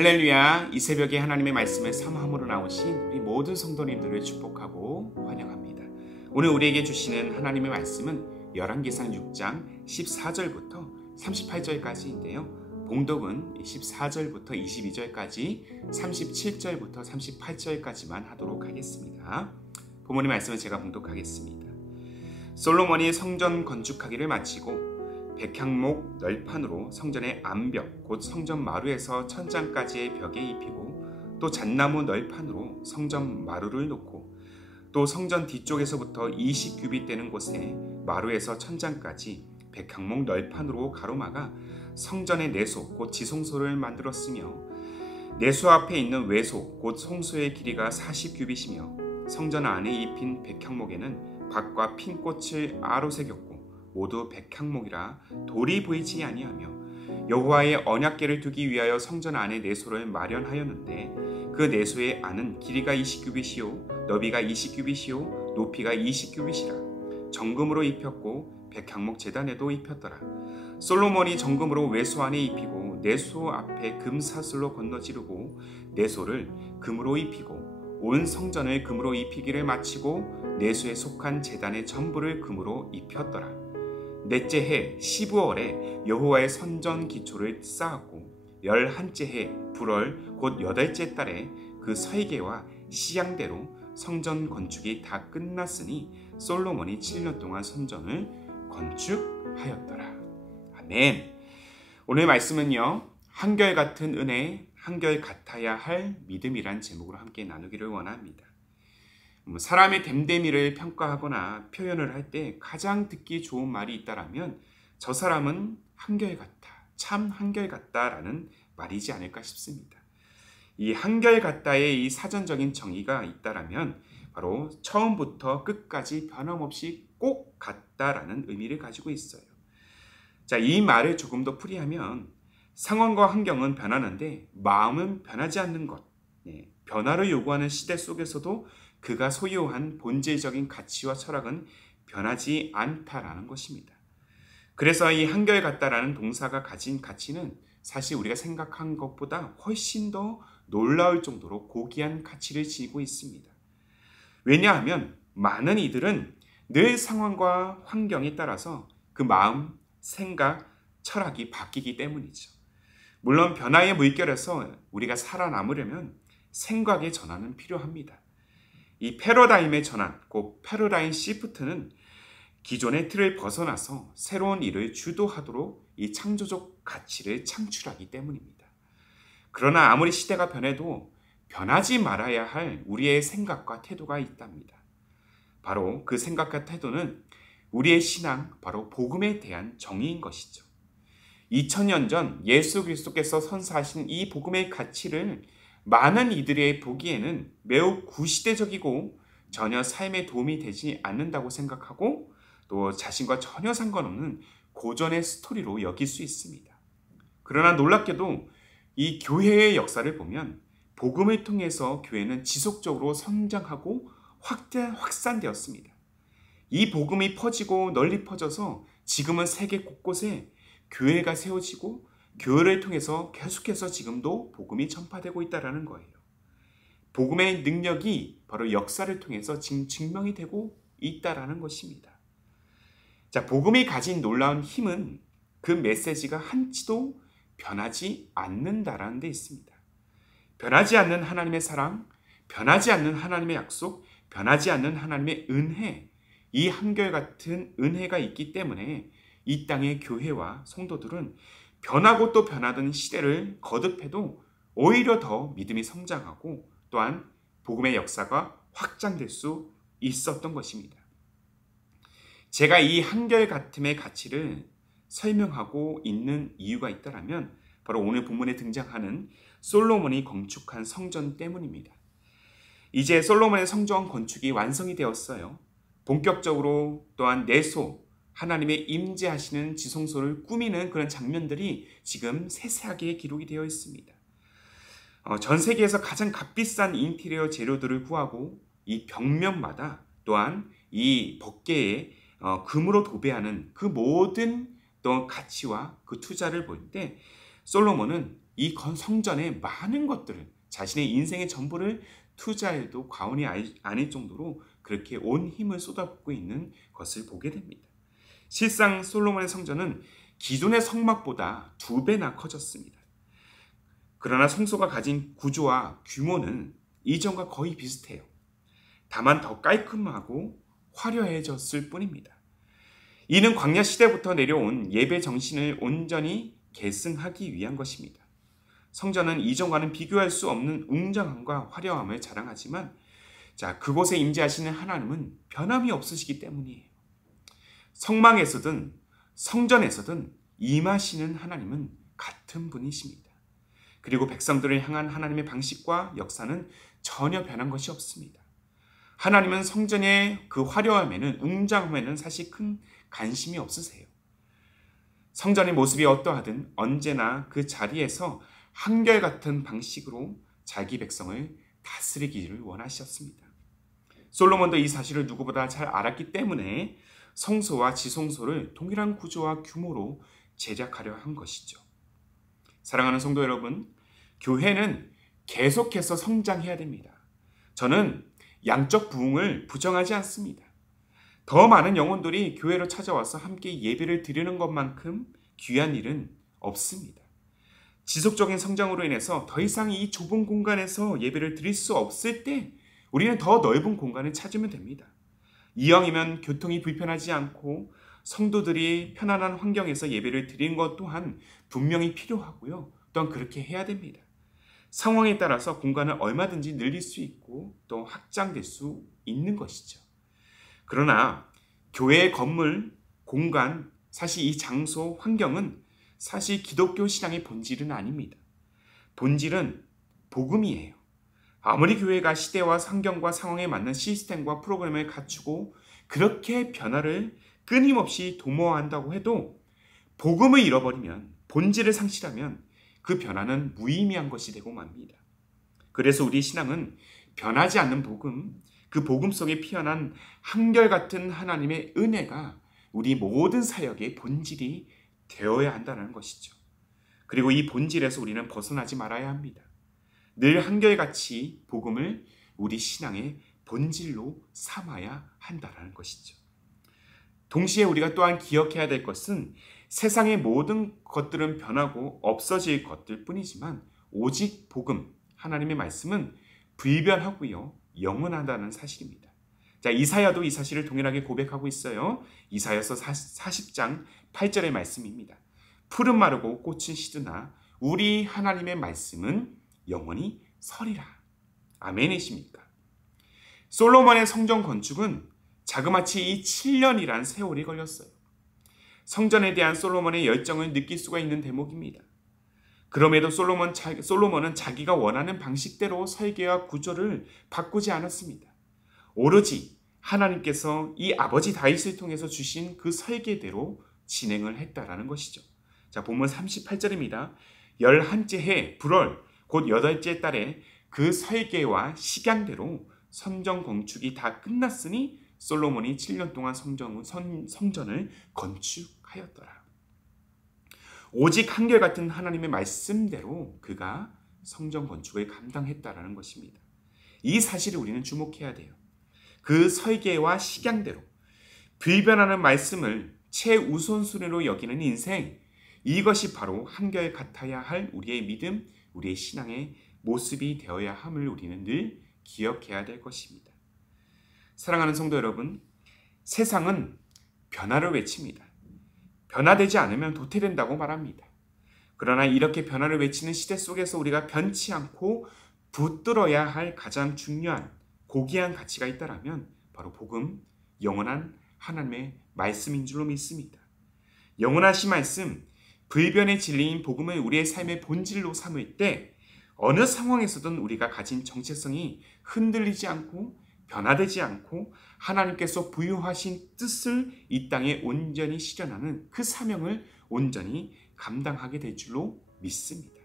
할렐루야. 이 새벽에 하나님의 말씀을 사모함으로 나오신 우리 모든 성도님들을 축복하고 환영합니다. 오늘 우리에게 주시는 하나님의 말씀은 열왕기상 6장 14절부터 38절까지인데요. 봉독은 14절부터 22절까지 37절부터 38절까지만 하도록 하겠습니다. 본문의 말씀을 제가 봉독하겠습니다. 솔로몬이 성전 건축하기를 마치고 백향목 널판으로 성전의 암벽 곧 성전 마루에서 천장까지의 벽에 입히고 또 잣나무 널판으로 성전 마루를 놓고 또 성전 뒤쪽에서부터 20규빗 되는 곳에 마루에서 천장까지 백향목 널판으로 가로막아 성전의 내소 곧 지성소를 만들었으며 내소 앞에 있는 외소 곧 송소의 길이가 40규빗이며 성전 안에 입힌 백향목에는 밭과 핀 꽃을 아로 새겼고 모두 백향목이라 돌이 보이지 아니하며 여호와의 언약궤를 두기 위하여 성전 안에 내소를 마련하였는데 그 내소의 안은 길이가 20규빗이요 너비가 20규빗이요 높이가 20규빗이라 정금으로 입혔고 백향목 제단에도 입혔더라. 솔로몬이 정금으로 외소 안에 입히고 내소 앞에 금사슬로 건너지르고 내소를 금으로 입히고 온 성전을 금으로 입히기를 마치고 내소에 속한 제단의 전부를 금으로 입혔더라. 넷째 해 15월에 여호와의 선전 기초를 쌓았고 11째 해 불월 곧 8째 달에 그 서이계와 시향대로 성전 건축이 다 끝났으니 솔로몬이 7년 동안 성전을 건축하였더라. 아멘. 오늘 말씀은요, 한결같은 은혜, 한결같아야 할 믿음이란 제목으로 함께 나누기를 원합니다. 사람의 됨됨이를 평가하거나 표현을 할 때 가장 듣기 좋은 말이 있다라면 저 사람은 한결같다, 참 한결같다라는 말이지 않을까 싶습니다. 이 한결같다의 이 사전적인 정의가 있다라면 바로 처음부터 끝까지 변함없이 꼭 같다라는 의미를 가지고 있어요. 자, 이 말을 조금 더 풀이하면 상황과 환경은 변하는데 마음은 변하지 않는 것, 변화를 요구하는 시대 속에서도 그가 소유한 본질적인 가치와 철학은 변하지 않다라는 것입니다. 그래서 이 한결같다라는 동사가 가진 가치는 사실 우리가 생각한 것보다 훨씬 더 놀라울 정도로 고귀한 가치를 지니고 있습니다. 왜냐하면 많은 이들은 늘 상황과 환경에 따라서 그 마음, 생각, 철학이 바뀌기 때문이죠. 물론 변화의 물결에서 우리가 살아남으려면 생각의 전환은 필요합니다. 이 패러다임의 전환, 곧 패러다임 시프트는 기존의 틀을 벗어나서 새로운 일을 주도하도록 이 창조적 가치를 창출하기 때문입니다. 그러나 아무리 시대가 변해도 변하지 말아야 할 우리의 생각과 태도가 있답니다. 바로 그 생각과 태도는 우리의 신앙, 바로 복음에 대한 정의인 것이죠. 2000년 전 예수 그리스도께서 선사하신 이 복음의 가치를 많은 이들의 보기에는 매우 구시대적이고 전혀 삶에 도움이 되지 않는다고 생각하고 또 자신과 전혀 상관없는 고전의 스토리로 여길 수 있습니다. 그러나 놀랍게도 이 교회의 역사를 보면 복음을 통해서 교회는 지속적으로 성장하고 확산되었습니다. 이 복음이 퍼지고 널리 퍼져서 지금은 세계 곳곳에 교회가 세워지고 교회를 통해서 계속해서 지금도 복음이 전파되고 있다는 거예요. 복음의 능력이 바로 역사를 통해서 지금 증명이 되고 있다는 것입니다. 자, 복음이 가진 놀라운 힘은 그 메시지가 한치도 변하지 않는다라는 데 있습니다. 변하지 않는 하나님의 사랑, 변하지 않는 하나님의 약속, 변하지 않는 하나님의 은혜, 이 한결같은 은혜가 있기 때문에 이 땅의 교회와 성도들은 변하고 또 변하던 시대를 거듭해도 오히려 더 믿음이 성장하고 또한 복음의 역사가 확장될 수 있었던 것입니다. 제가 이 한결같음의 가치를 설명하고 있는 이유가 있다면 바로 오늘 본문에 등장하는 솔로몬이 건축한 성전 때문입니다. 이제 솔로몬의 성전 건축이 완성이 되었어요. 본격적으로 또한 내소, 하나님의 임재하시는 지성소를 꾸미는 그런 장면들이 지금 세세하게 기록이 되어 있습니다. 전 세계에서 가장 값비싼 인테리어 재료들을 구하고 이 벽면마다 또한 이 법궤에 금으로 도배하는 그 모든 또 가치와 그 투자를 볼 때 솔로몬은 이 성전에 많은 것들을 자신의 인생의 전부를 투자해도 과언이 아닐 정도로 그렇게 온 힘을 쏟아붓고 있는 것을 보게 됩니다. 실상 솔로몬의 성전은 기존의 성막보다 2배나 커졌습니다. 그러나 성소가 가진 구조와 규모는 이전과 거의 비슷해요. 다만 더 깔끔하고 화려해졌을 뿐입니다. 이는 광야 시대부터 내려온 예배 정신을 온전히 계승하기 위한 것입니다. 성전은 이전과는 비교할 수 없는 웅장함과 화려함을 자랑하지만 그곳에 임재하시는 하나님은 변함이 없으시기 때문이에요. 성막에서든 성전에서든 임하시는 하나님은 같은 분이십니다. 그리고 백성들을 향한 하나님의 방식과 역사는 전혀 변한 것이 없습니다. 하나님은 성전의 그 화려함에는, 웅장함에는 사실 큰 관심이 없으세요. 성전의 모습이 어떠하든 언제나 그 자리에서 한결같은 방식으로 자기 백성을 다스리기를 원하셨습니다. 솔로몬도 이 사실을 누구보다 잘 알았기 때문에 성소와 지성소를 동일한 구조와 규모로 제작하려 한 것이죠. 사랑하는 성도 여러분, 교회는 계속해서 성장해야 됩니다. 저는 양적 부흥을 부정하지 않습니다. 더 많은 영혼들이 교회로 찾아와서 함께 예배를 드리는 것만큼 귀한 일은 없습니다. 지속적인 성장으로 인해서 더 이상 이 좁은 공간에서 예배를 드릴 수 없을 때 우리는 더 넓은 공간을 찾으면 됩니다. 이왕이면 교통이 불편하지 않고 성도들이 편안한 환경에서 예배를 드리는 것 또한 분명히 필요하고요. 또한 그렇게 해야 됩니다. 상황에 따라서 공간을 얼마든지 늘릴 수 있고 또 확장될 수 있는 것이죠. 그러나 교회의 건물, 공간, 사실 이 장소, 환경은 사실 기독교 신앙의 본질은 아닙니다. 본질은 복음이에요. 아무리 교회가 시대와 환경과 상황에 맞는 시스템과 프로그램을 갖추고 그렇게 변화를 끊임없이 도모한다고 해도 복음을 잃어버리면, 본질을 상실하면 그 변화는 무의미한 것이 되고 맙니다. 그래서 우리 신앙은 변하지 않는 복음, 그 복음 속에 피어난 한결같은 하나님의 은혜가 우리 모든 사역의 본질이 되어야 한다는 것이죠. 그리고 이 본질에서 우리는 벗어나지 말아야 합니다. 늘 한결같이 복음을 우리 신앙의 본질로 삼아야 한다는 것이죠. 동시에 우리가 또한 기억해야 될 것은 세상의 모든 것들은 변하고 없어질 것들 뿐이지만 오직 복음, 하나님의 말씀은 불변하고요, 영원하다는 사실입니다. 이사야도 이 사실을 동일하게 고백하고 있어요. 이사야서 40장 8절의 말씀입니다. 풀은 마르고 꽃은 시드나 우리 하나님의 말씀은 영원히 서리라. 아멘이십니까? 솔로몬의 성전 건축은 자그마치 이 7년이란 세월이 걸렸어요. 성전에 대한 솔로몬의 열정을 느낄 수가 있는 대목입니다. 그럼에도 솔로몬은 자기가 원하는 방식대로 설계와 구조를 바꾸지 않았습니다. 오로지 하나님께서 이 아버지 다윗을 통해서 주신 그 설계대로 진행을 했다라는 것이죠. 본문 38절입니다. 11째 해 불월 곧 8째 달에 그 설계와 식양대로 성전 건축이 다 끝났으니 솔로몬이 7년 동안 성전을 건축하였더라. 오직 한결같은 하나님의 말씀대로 그가 성전 건축을 감당했다라는 것입니다. 이 사실을 우리는 주목해야 돼요. 그 설계와 식양대로 불변하는 말씀을 최우선순위로 여기는 인생, 이것이 바로 한결같아야 할 우리의 믿음, 우리의 신앙의 모습이 되어야 함을 우리는 늘 기억해야 될 것입니다. 사랑하는 성도 여러분, 세상은 변화를 외칩니다. 변화되지 않으면 도태된다고 말합니다. 그러나 이렇게 변화를 외치는 시대 속에서 우리가 변치 않고 붙들어야 할 가장 중요한 고귀한 가치가 있다면 바로 복음, 영원한 하나님의 말씀인 줄로 믿습니다. 영원하신 말씀, 불변의 진리인 복음을 우리의 삶의 본질로 삼을 때 어느 상황에서든 우리가 가진 정체성이 흔들리지 않고 변화되지 않고 하나님께서 부여하신 뜻을 이 땅에 온전히 실현하는 그 사명을 온전히 감당하게 될 줄로 믿습니다.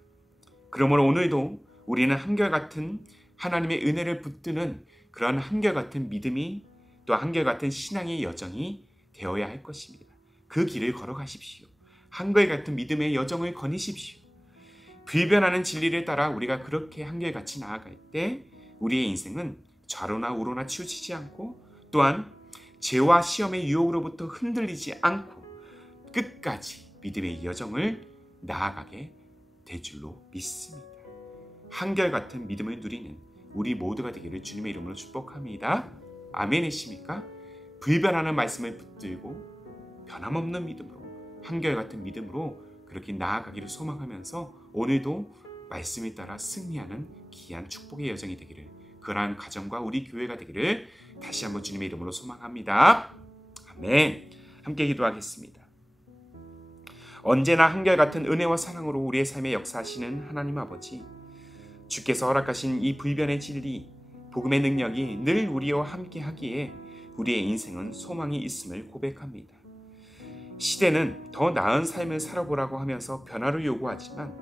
그러므로 오늘도 우리는 한결같은 하나님의 은혜를 붙드는 그러한 한결같은 믿음이 또 한결같은 신앙의 여정이 되어야 할 것입니다. 그 길을 걸어가십시오. 한결같은 믿음의 여정을 거니십시오. 불변하는 진리를 따라 우리가 그렇게 한결같이 나아갈 때 우리의 인생은 좌로나 우로나 치우치지 않고 또한 죄와 시험의 유혹으로부터 흔들리지 않고 끝까지 믿음의 여정을 나아가게 될 줄로 믿습니다. 한결같은 믿음을 누리는 우리 모두가 되기를 주님의 이름으로 축복합니다. 아멘이십니까? 불변하는 말씀을 붙들고 변함없는 믿음으로 한결같은 믿음으로 그렇게 나아가기를 소망하면서 오늘도 말씀에 따라 승리하는 귀한 축복의 여정이 되기를, 그러한 가정과 우리 교회가 되기를 다시 한번 주님의 이름으로 소망합니다. 아멘. 함께 기도하겠습니다. 언제나 한결같은 은혜와 사랑으로 우리의 삶에 역사하시는 하나님 아버지, 주께서 허락하신 이 불변의 진리, 복음의 능력이 늘 우리와 함께 하기에 우리의 인생은 소망이 있음을 고백합니다. 시대는 더 나은 삶을 살아보라고 하면서 변화를 요구하지만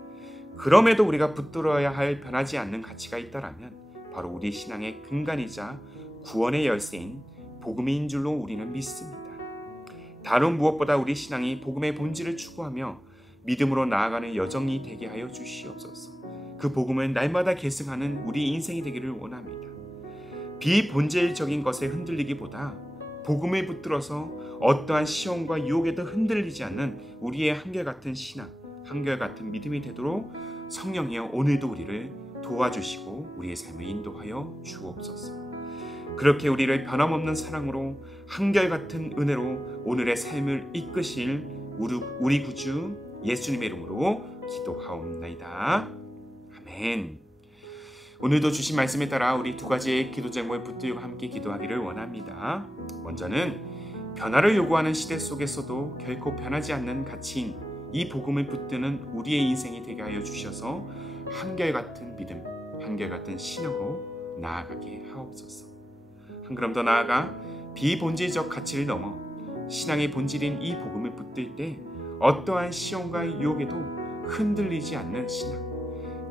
그럼에도 우리가 붙들어야 할 변하지 않는 가치가 있다라면 바로 우리 신앙의 근간이자 구원의 열쇠인 복음인 줄로 우리는 믿습니다. 다른 무엇보다 우리 신앙이 복음의 본질을 추구하며 믿음으로 나아가는 여정이 되게 하여 주시옵소서. 그 복음을 날마다 계승하는 우리 인생이 되기를 원합니다. 비본질적인 것에 흔들리기보다 복음을 붙들어서 어떠한 시험과 유혹에도 흔들리지 않는 우리의 한결같은 신앙, 한결같은 믿음이 되도록 성령이여 오늘도 우리를 도와주시고 우리의 삶을 인도하여 주옵소서. 그렇게 우리를 변함없는 사랑으로 한결같은 은혜로 오늘의 삶을 이끄실 우리 구주 예수님의 이름으로 기도하옵나이다. 아멘. 오늘도 주신 말씀에 따라 우리 두 가지의 기도 제목을 붙들고 함께 기도하기를 원합니다. 먼저는 변화를 요구하는 시대 속에서도 결코 변하지 않는 가치인 이 복음을 붙드는 우리의 인생이 되게 하여 주셔서 한결같은 믿음, 한결같은 신앙으로 나아가게 하옵소서. 한 걸음 더 나아가 비본질적 가치를 넘어 신앙의 본질인 이 복음을 붙들 때 어떠한 시험과 유혹에도 흔들리지 않는 신앙,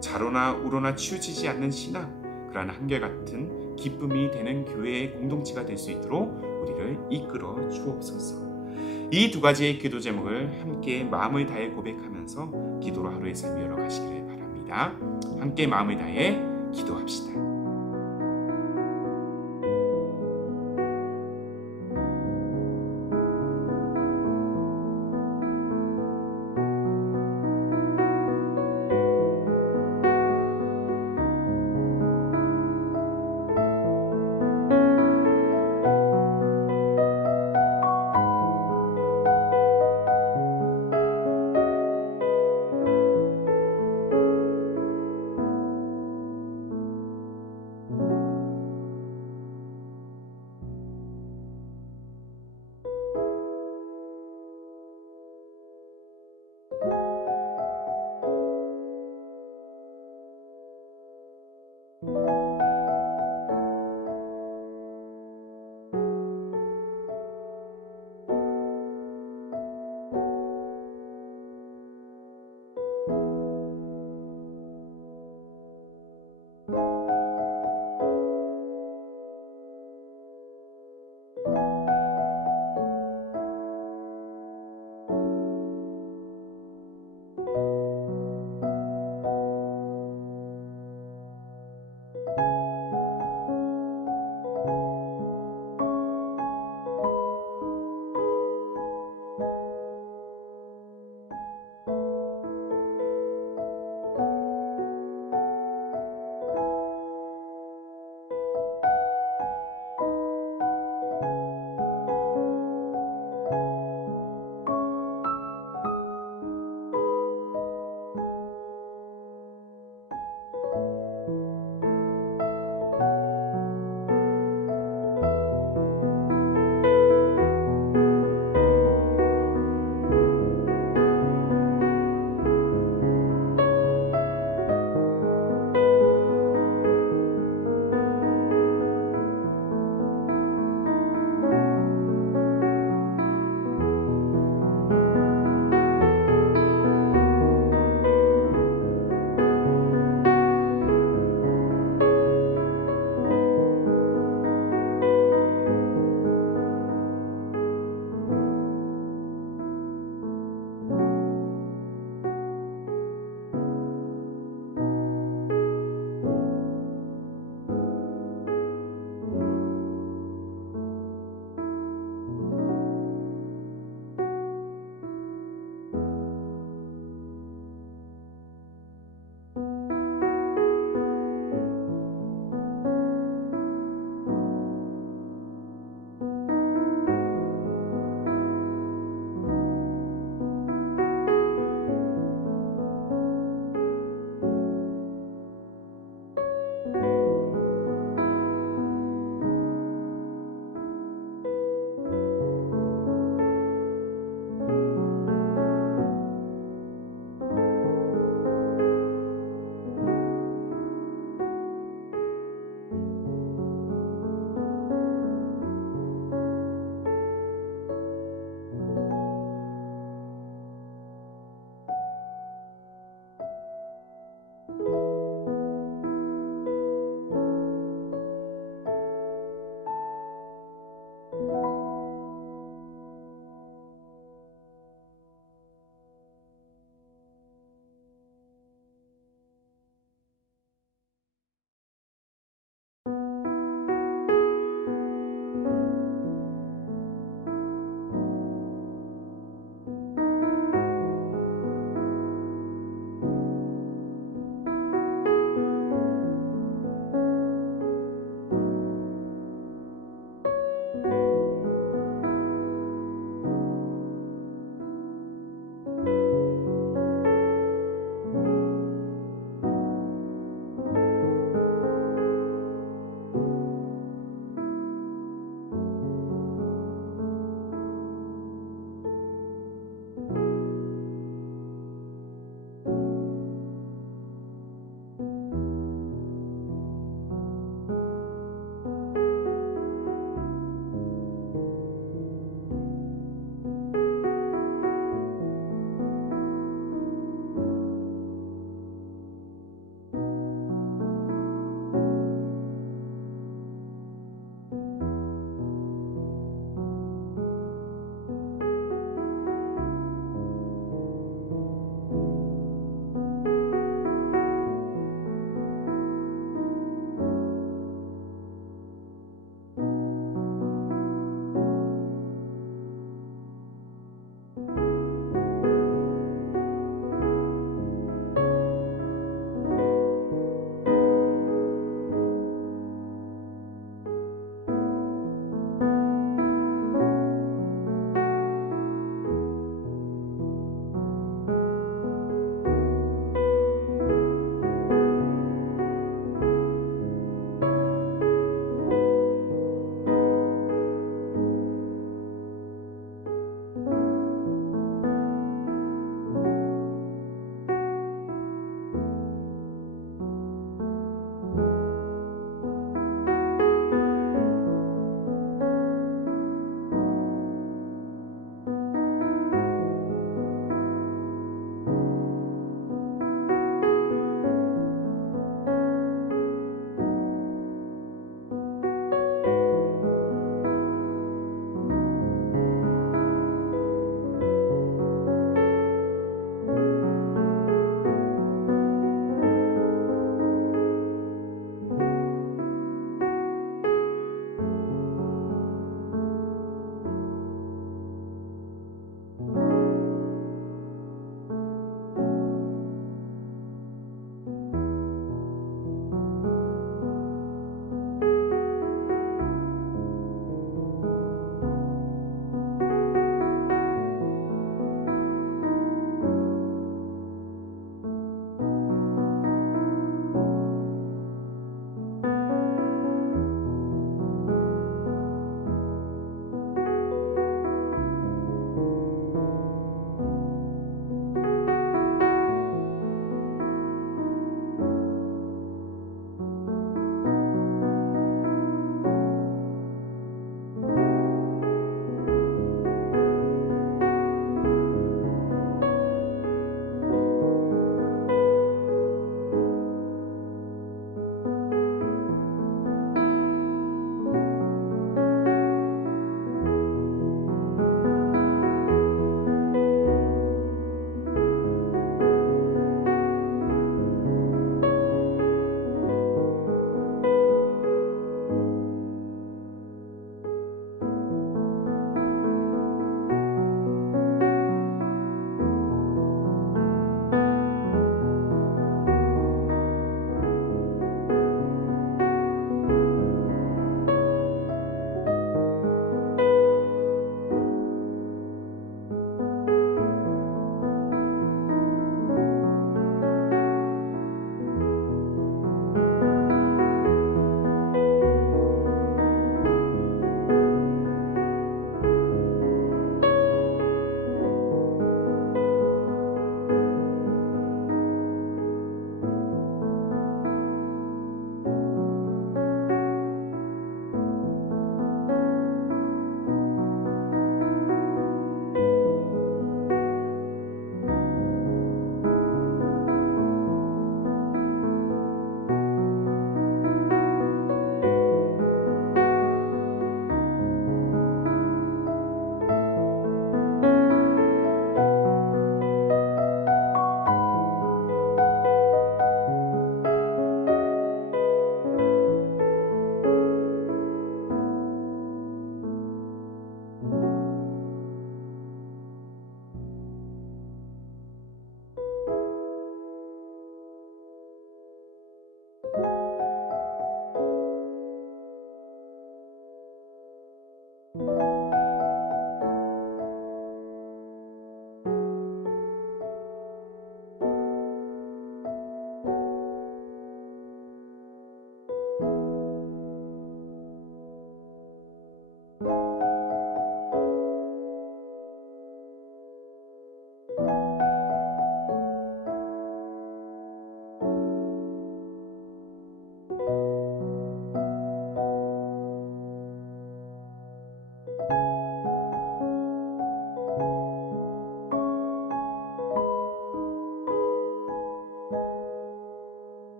좌로나 우로나 치우치지 않는 신앙, 그러한 한결같은 기쁨이 되는 교회의 공동체가 될 수 있도록 우리를 이끌어 주옵소서. 이 두 가지의 기도 제목을 함께 마음을 다해 고백하면서 기도로 하루의 삶을 열어가시기를 바랍니다. 함께 마음을 다해 기도합시다.